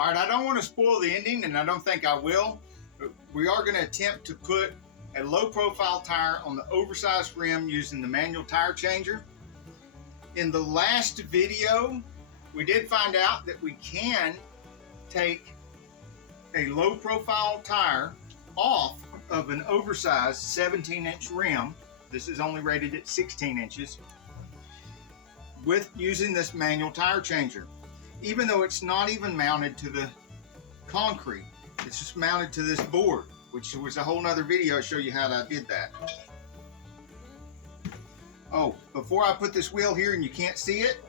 All right, I don't want to spoil the ending, and I don't think I will, but we are going to attempt to put a low profile tire on the oversized rim using the manual tire changer. In the last video, we did find out that we can take a low profile tire off of an oversized 17-inch rim. This is only rated at 16 inches with using this manual tire changer. Even though it's not even mounted to the concrete, it's just mounted to this board, which was a whole nother video to show you how I did that. Oh, before I put this wheel here and you can't see it,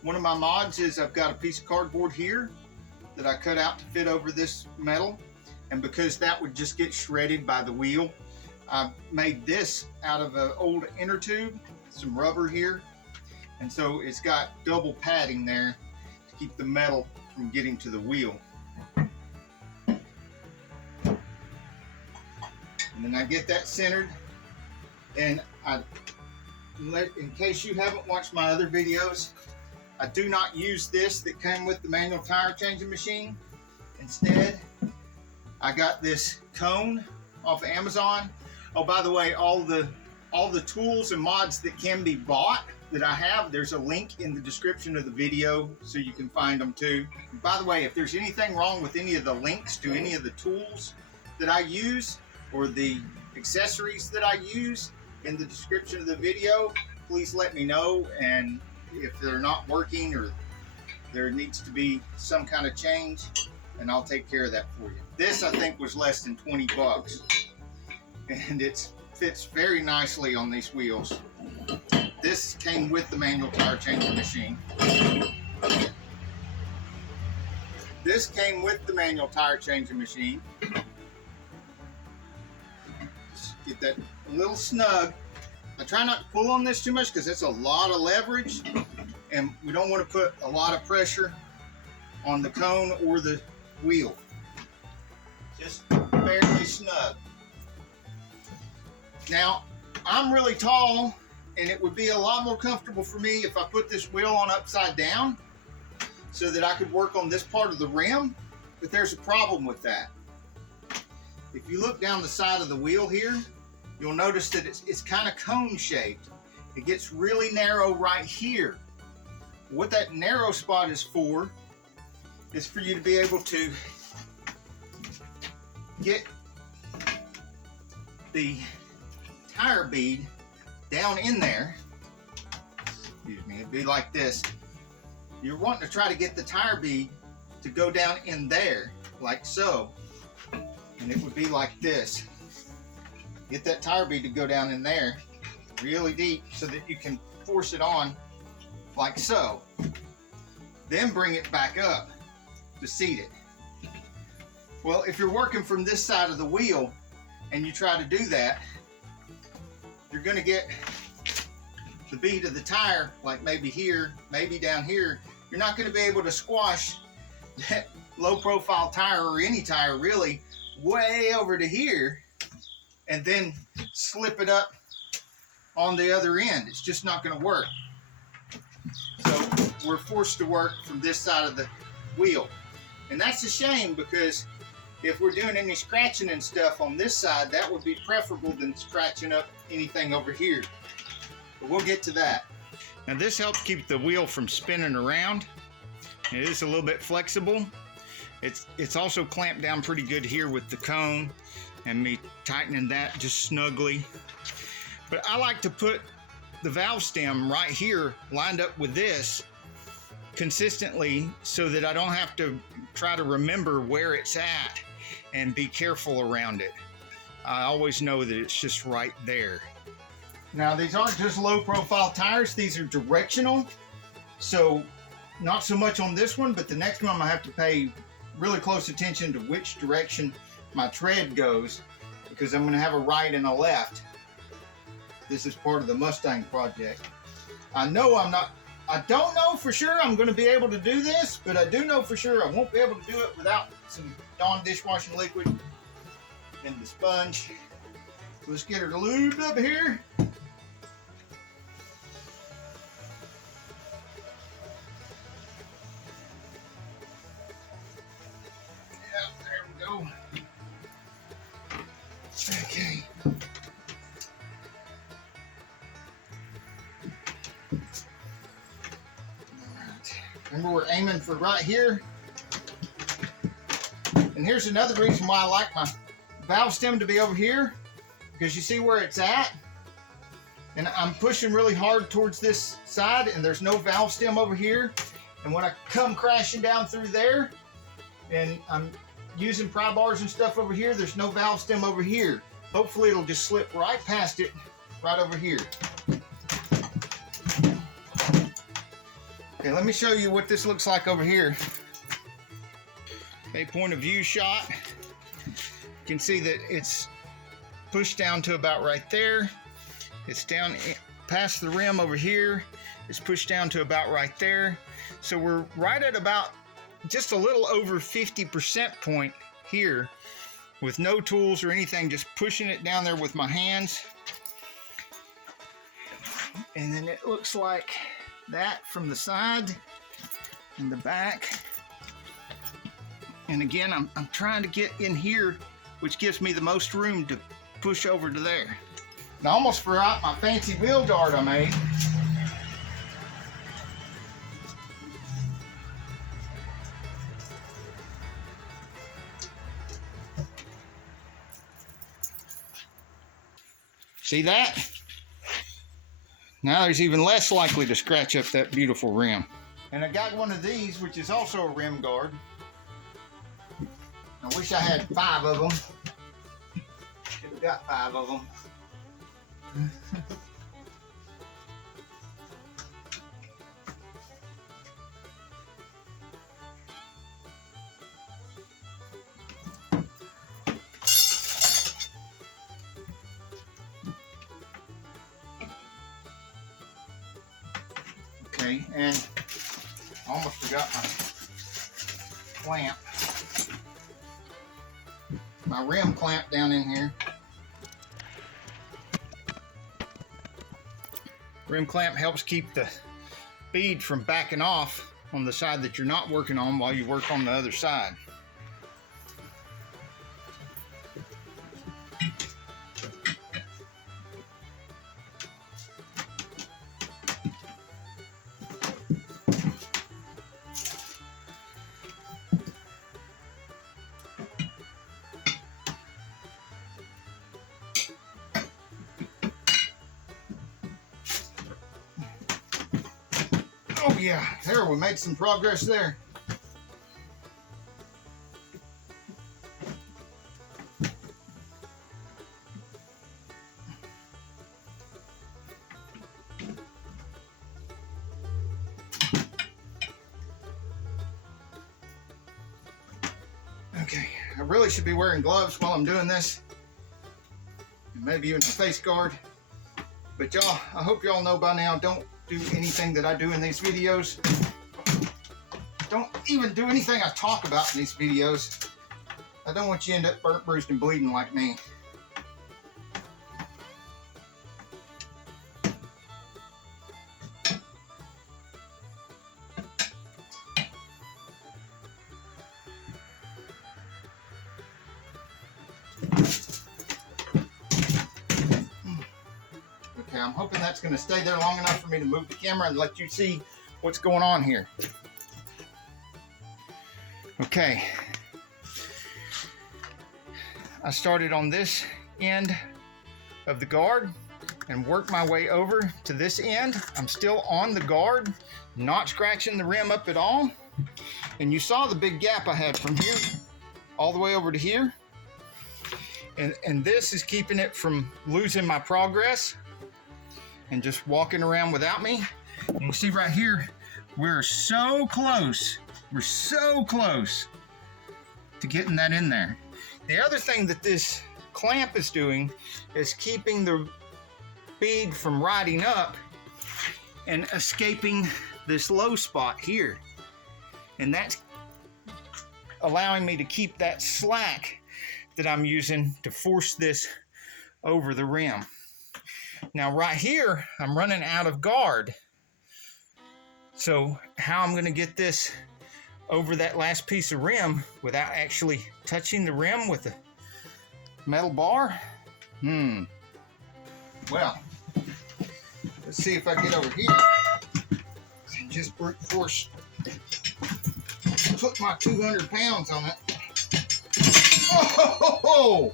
one of my mods is I've got a piece of cardboard here that I cut out to fit over this metal, and because that would just get shredded by the wheel, I made this out of an old inner tube, some rubber here, and so it's got double padding there to keep the metal from getting to the wheel. And then I get that centered, and in case you haven't watched my other videos, I do not use this that came with the manual tire changing machine. Instead, I got this cone off of Amazon. Oh, by the way, all the tools and mods that can be bought that I have, there's a link in the description of the video so you can find them too. By the way, if there's anything wrong with any of the links to any of the tools that I use or the accessories that I use in the description of the video, please let me know, and if they're not working or there needs to be some kind of change, and I'll take care of that for you. This I think was less than 20 bucks, and it fits very nicely on these wheels. This came with the manual tire changing machine. This came with the manual tire changing machine. Just get that a little snug. I try not to pull on this too much because it's a lot of leverage, and we don't want to put a lot of pressure on the cone or the wheel. Just barely snug. Now, I'm really tall, and it would be a lot more comfortable for me if I put this wheel on upside down so that I could work on this part of the rim, but there's a problem with that. If you look down the side of the wheel here, you'll notice that it's kind of cone shaped. It gets really narrow right here. What that narrow spot is for you to be able to get the tire bead down in there. Excuse me, it'd be like this. You're wanting to try to get the tire bead to go down in there, like so. And it would be like this. Get that tire bead to go down in there really deep so that you can force it on like so. Then bring it back up to seat it. Well, if you're working from this side of the wheel and you try to do that, you're going to get the bead of the tire, like maybe here, maybe down here. You're not going to be able to squash that low profile tire, or any tire really, way over to here and then slip it up on the other end. It's just not going to work. So we're forced to work from this side of the wheel. And that's a shame, because if we're doing any scratching and stuff on this side, that would be preferable than scratching up anything over here. But we'll get to that. Now this helps keep the wheel from spinning around. It is a little bit flexible. It's also clamped down pretty good here with the cone and me tightening that just snugly. But I like to put the valve stem right here lined up with this consistently so that I don't have to try to remember where it's at and be careful around it. I always know that it's just right there. Now these aren't just low profile tires, these are directional. So not so much on this one, but the next one I'm gonna have to pay really close attention to which direction my tread goes, because I'm gonna have a right and a left. This is part of the Mustang project. I don't know for sure I'm gonna be able to do this, but I do know for sure I won't be able to do it without some Dawn dishwashing liquid and the sponge. Let's get her lubed up here. there we go. Okay. Alright. Remember, we're aiming for right here. And here's another reason why I like my valve stem to be over here, because you see where it's at? And I'm pushing really hard towards this side, and there's no valve stem over here. And when I come crashing down through there, and I'm using pry bars and stuff over here, there's no valve stem over here. Hopefully it'll just slip right past it, right over here. Okay, let me show you what this looks like over here. A point of view shot. You can see that it's pushed down to about right there. It's down past the rim over here. It's pushed down to about right there. So we're right at about just a little over 50% point here with no tools or anything, just pushing it down there with my hands. And then it looks like that from the side and the back. And again, I'm trying to get in here, which gives me the most room to push over to there. And I almost forgot my fancy wheel guard I made. See that? Now there's even less likely to scratch up that beautiful rim. And I got one of these, which is also a rim guard. I wish I had 5 of them. Should have got 5 of them. Okay, and I almost forgot my clamp. My rim clamp down in here. Rim clamp helps keep the bead from backing off on the side that you're not working on while you work on the other side. Oh yeah, there, we made some progress there. Okay, I really should be wearing gloves while I'm doing this. And maybe even a face guard. But y'all, I hope y'all know by now, don't do anything that I do in these videos. Don't even do anything I talk about in these videos. I don't want you to end up burnt, bruised, and bleeding like me. Okay, I'm hoping that's going to stay there long enough for me to move the camera and let you see what's going on here. Okay. I started on this end of the guard and worked my way over to this end. I'm still on the guard, not scratching the rim up at all. And you saw the big gap I had from here all the way over to here. And this is keeping it from losing my progress and just walking around without me. And you see right here, we're so close. We're so close to getting that in there. The other thing that this clamp is doing is keeping the bead from riding up and escaping this low spot here. And that's allowing me to keep that slack that I'm using to force this over the rim. Now right here, I'm running out of guard. So how I'm going to get this over that last piece of rim without actually touching the rim with the metal bar. Well, let's see if I get over here and just brute force put my 200 pounds on it. Oh,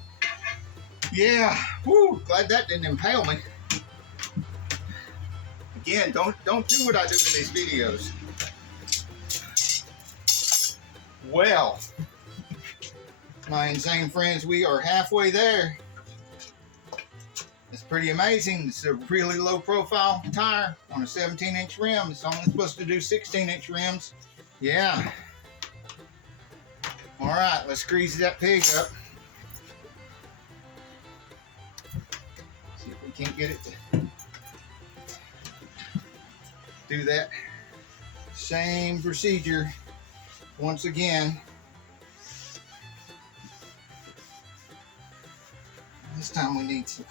yeah. Woo, glad that didn't impale me. Again, don't do what I do in these videos. Well, my insane friends, we are halfway there. It's pretty amazing. It's a really low profile tire on a 17-inch rim. It's only supposed to do 16-inch rims. Yeah. All right, let's grease that pig up. See if we can't get it to do that same procedure once again. This time we need some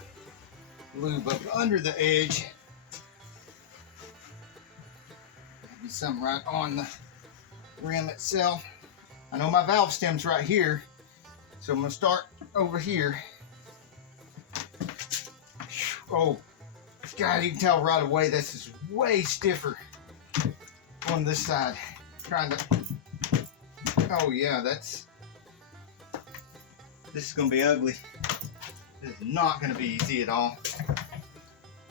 lube up under the edge. Maybe some right on the rim itself. I know my valve stem's right here, so I'm gonna start over here. Oh, God, you can tell right away this is way stiffer on this side. Trying to, oh yeah, this is gonna be ugly. This is not gonna be easy at all.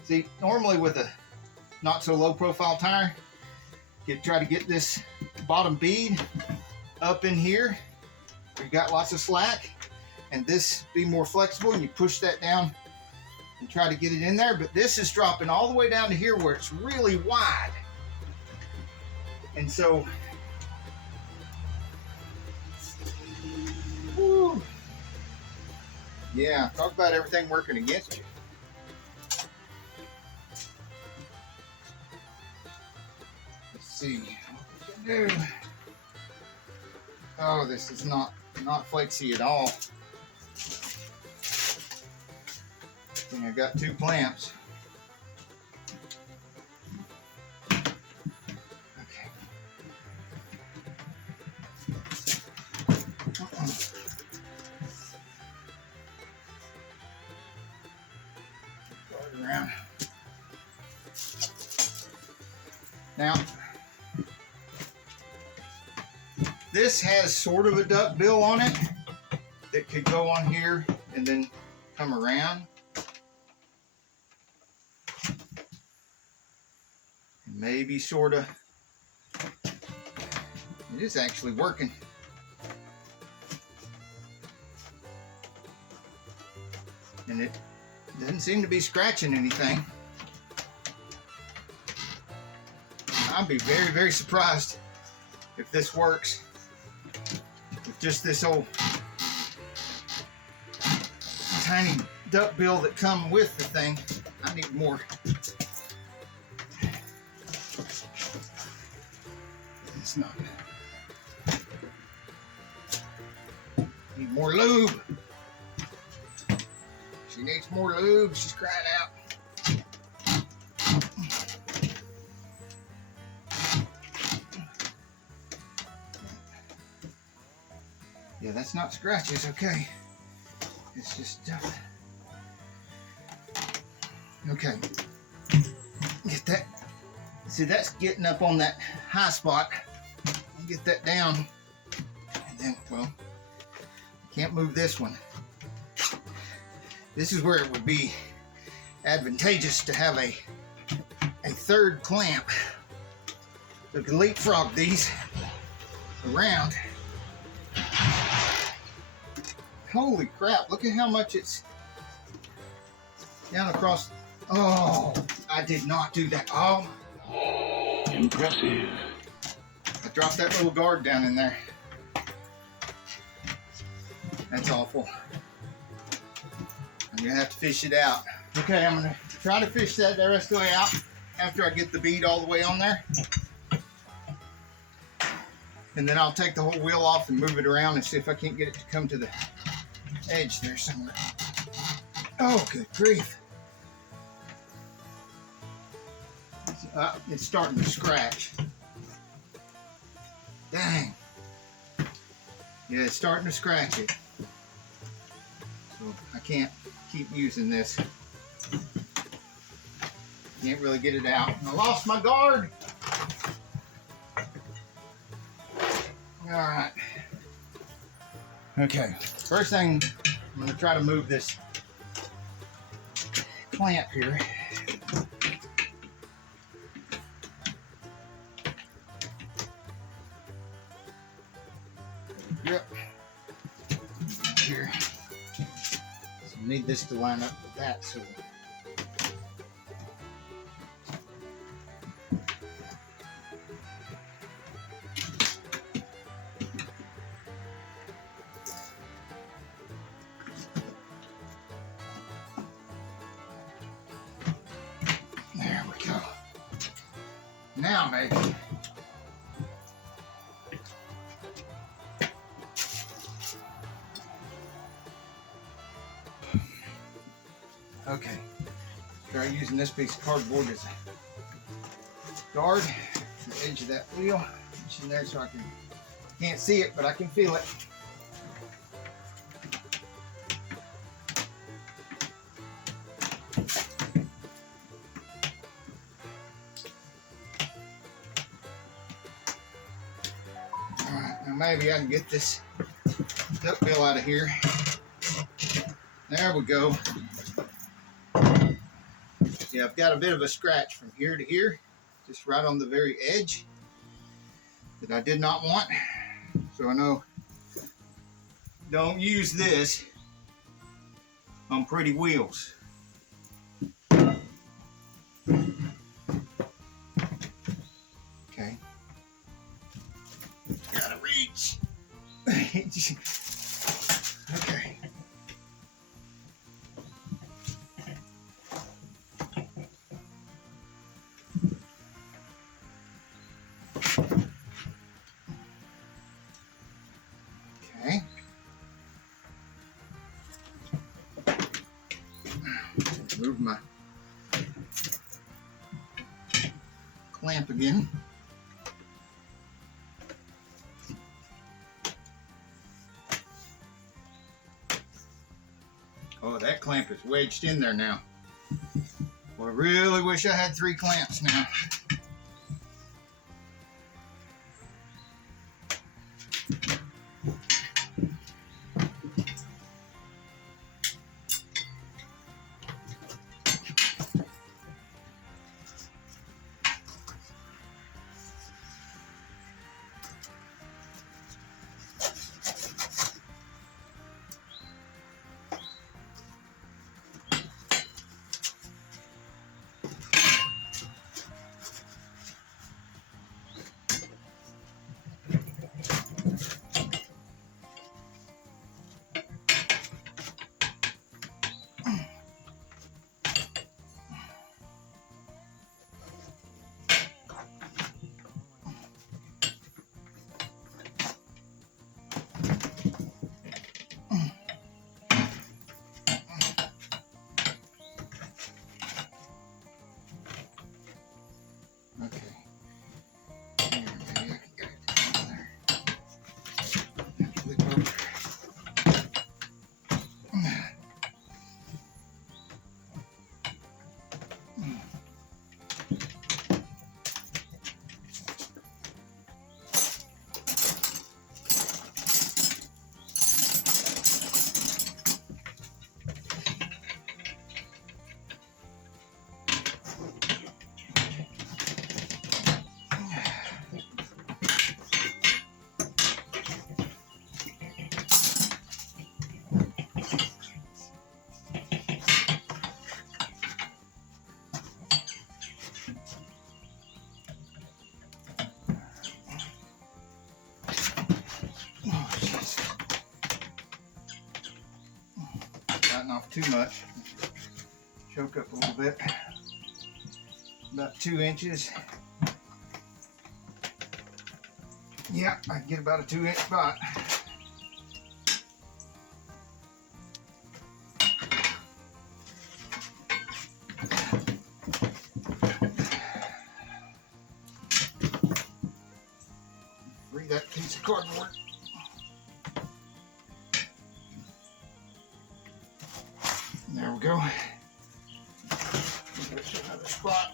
See, normally with a not so low profile tire, try to get this bottom bead up in here. You've got lots of slack, and this be more flexible, and you push that down and try to get it in there. But this is dropping all the way down to here where it's really wide. And so, whew, yeah, talk about everything working against you. Let's see what we can do. Oh, this is not flexy at all. I think I got two clamps. Okay. Guard around. Now, this has sort of a duck bill on it that could go on here and then come around. Maybe sort of. It is actually working. And it doesn't seem to be scratching anything. I'd be very, very surprised if this works with just this old tiny duck bill that come with the thing. I need more. It's not. Need more lube. She needs more lube. She's crying out. Yeah, that's not scratches, okay. It's just okay. Get that. See, that's getting up on that high spot. Get that down, and then, well, can't move this one. This is where it would be advantageous to have a third clamp that can leapfrog these around. Holy crap, look at how much it's down across. Oh, I did not do that. Oh, impressive. I dropped that little guard down in there. That's awful. I'm gonna have to fish it out. Okay, I'm gonna try to fish that the rest of the way out after I get the bead all the way on there. And then I'll take the whole wheel off and move it around and see if I can't get it to come to the edge there somewhere. Oh, good grief. It's starting to scratch. Dang. Yeah, it's starting to scratch it. So I can't keep using this. Can't really get it out. And I lost my guard. Alright. Okay. First thing, I'm going to try to move this clamp here. Yep. Here. So I need this to line up with that, so there we go. Now maybe. Okay, try using this piece of cardboard as a guard, the edge of that wheel. It's in there so can't see it, but I can feel it. Alright, now maybe I can get this duckbill out of here. There we go. Yeah, I've got a bit of a scratch from here to here, just right on the very edge that I did not want. So I know, don't use this on pretty wheels. Okay. Gotta reach. Okay. Okay. Move my clamp again. Oh, that clamp is wedged in there now. Well, I really wish I had 3 clamps now. Off too much. Choke up a little bit. About 2 inches. Yeah, I can get about a 2-inch spot. Free that piece of cardboard. we go. Another spot.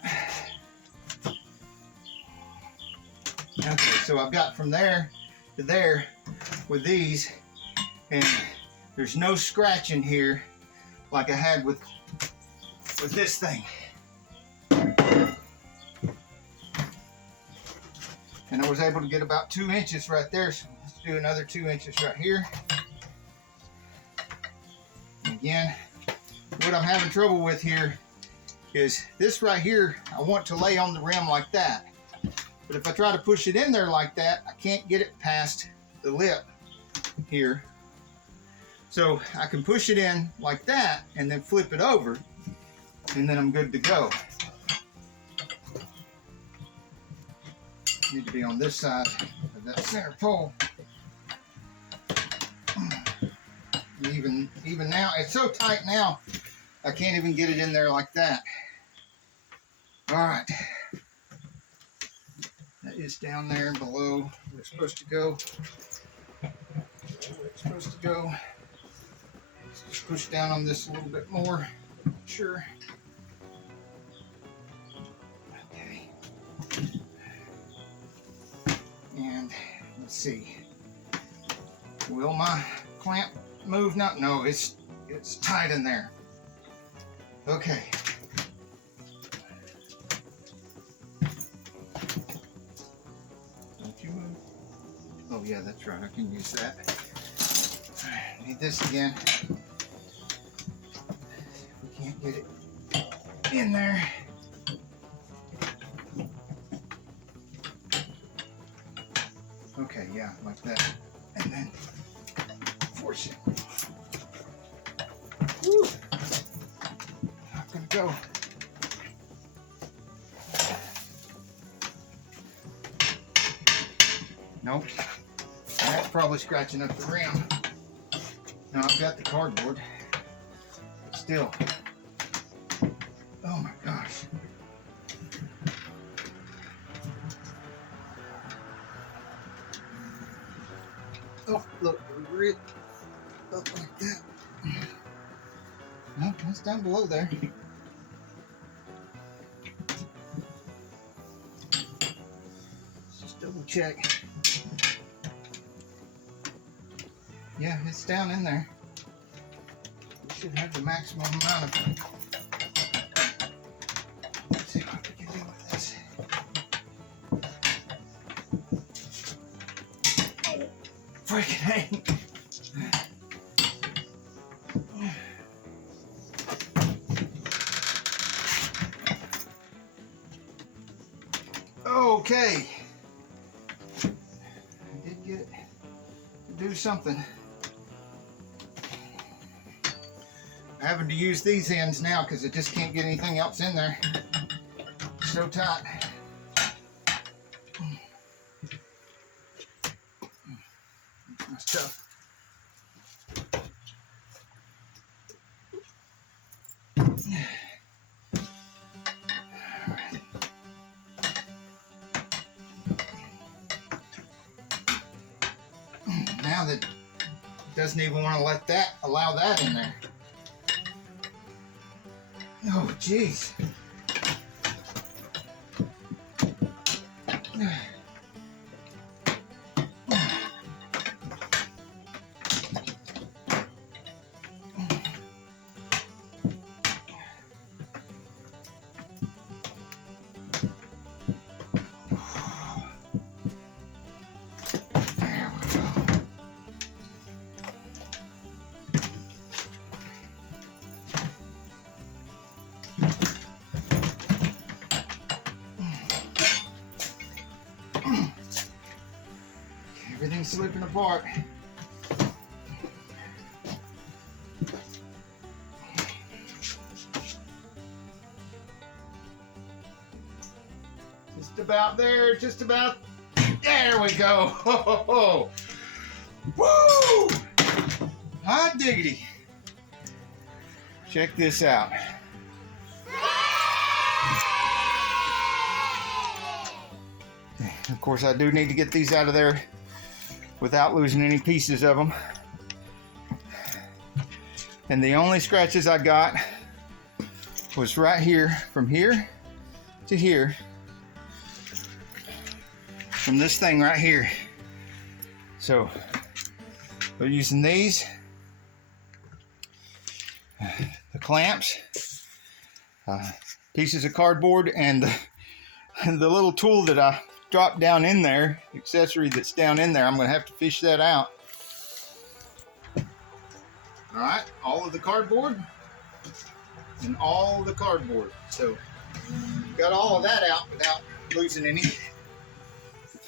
Okay, so I've got from there to there with these, and there's no scratching here like I had with this thing. And I was able to get about 2 inches right there, so let's do another 2 inches right here. And again, what I'm having trouble with here is this right here, I want to lay on the rim like that. But if I try to push it in there like that, I can't get it past the lip here. So I can push it in like that and then flip it over, and then I'm good to go. Need to be on this side of that center pole. Even now, it's so tight now, I can't even get it in there like that. All right. That is down there and below where it's supposed to go. Where it's supposed to go. Let's just push down on this a little bit more. Sure. Okay. And let's see. Will my clamp move now? No, it's tight in there. Okay. Don't you move? Oh yeah, that's right. I can use that. Need this again. We can't get it in there. Okay, yeah, like that. And then force it. Woo. Not gonna go. Nope. That's probably scratching up the rim. Now I've got the cardboard. But still. Oh my gosh. Oh, look, right up like that. No, it's down below there. Let's just double check. Yeah, it's down in there. We should have the maximum amount of. Let's see what we can do with this. Freaking hang. Okay. I did get it to do something. I'm having to use these ends now because I just can't get anything else in there. It's so tight. My stuff. Now that it doesn't even want to allow that in there. Oh, jeez. Everything's slipping apart. Just about there, just about. There we go. Ho, ho, ho. Woo! Hot diggity. Check this out. Of course, I do need to get these out of there without losing any pieces of them. And the only scratches I got was right here, from here to here, from this thing right here. So we're using these, the clamps, pieces of cardboard, and the little tool that I dropped down in there, accessory that's down in there. I'm going to have to fish that out. All right, all of the cardboard and all the cardboard. So got all of that out without losing any.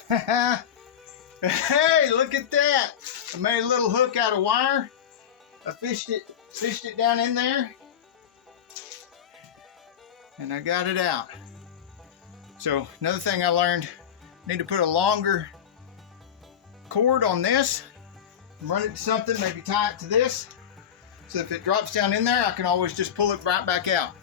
Hey, look at that! I made a little hook out of wire. I fished it down in there, and I got it out. So another thing I learned, I need to put a longer cord on this, run it to something, maybe tie it to this, so if it drops down in there, I can always just pull it right back out.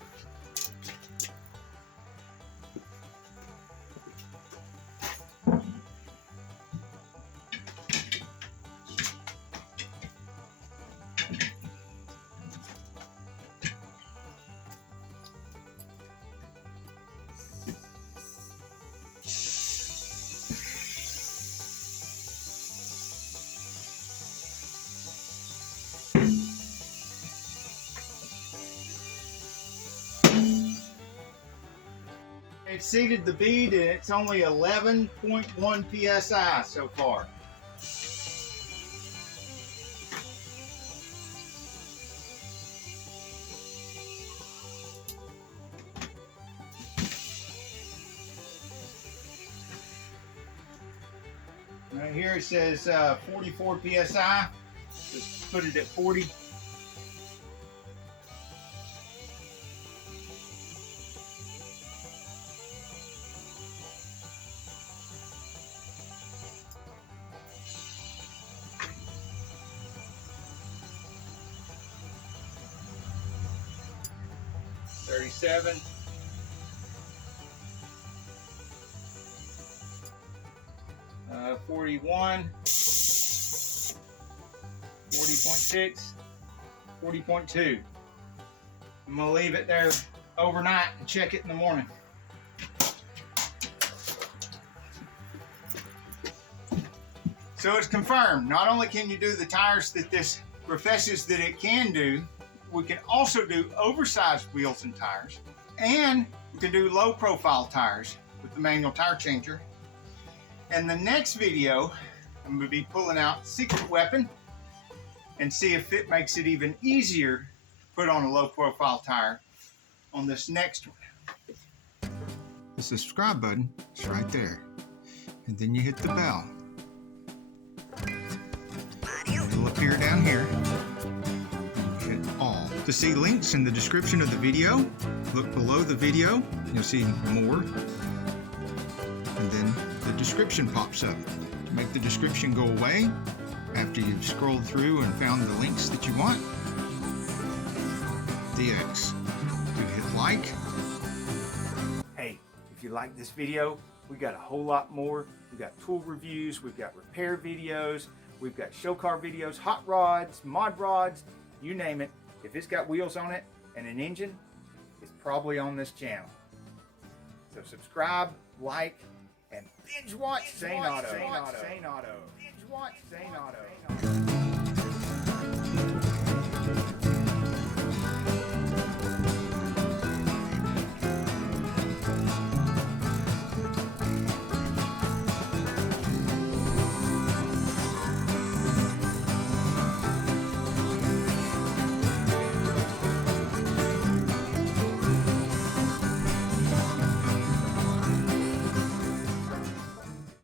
It seated the bead, and it's only 11.1 psi so far. Right here it says 44 psi. Just put it at 40. $37. $41. 40.6. 40.2. I'm gonna leave it there overnight and check it in the morning. So it's confirmed. Not only can you do the tires that this professes that it can do, we can also do oversized wheels and tires, and we can do low profile tires with the manual tire changer. And the next video, I'm going to be pulling out secret weapon and see if it makes it even easier to put on a low profile tire on this next one. The subscribe button is right there, and then you hit the bell. It'll appear down here. Hit all. To see links in the description of the video, look below the video, you'll see more, and then the description pops up. To make the description go away after you've scrolled through and found the links that you want, the X. Do hit like. Hey, if you like this video, we got a whole lot more. We've got tool reviews, we've got repair videos, we've got show car videos, hot rods, mod rods, you name it. If it's got wheels on it and an engine, it's probably on this channel. So subscribe, like, and binge watch Saneauto. Binge watch Saneauto.